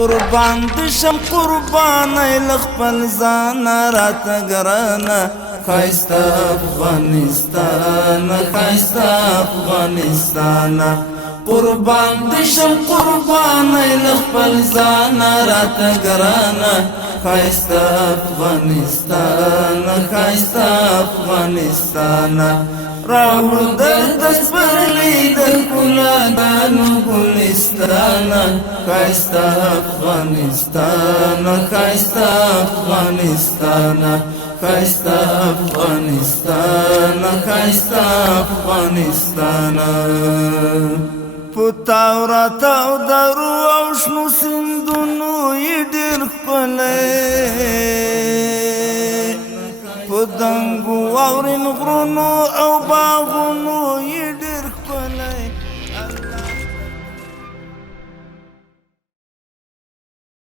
قربان دشم قربانای لخپل ځانه راته ګرانه ښایسته افغانستان ښایسته افغانستان قربان دشم قربانای لخپل ځانه راته ګرانه ښایسته افغانستان ښایسته افغانستان راوړ درد سپرلی د ګلانو ګلستان ښایسته افغانستان ښایسته افغانستان ښایسته افغانستان ښایسته افغانستان په تورات او درو او شنو سیندونو یې ډېر ښکلی په دنګو واورین غرونو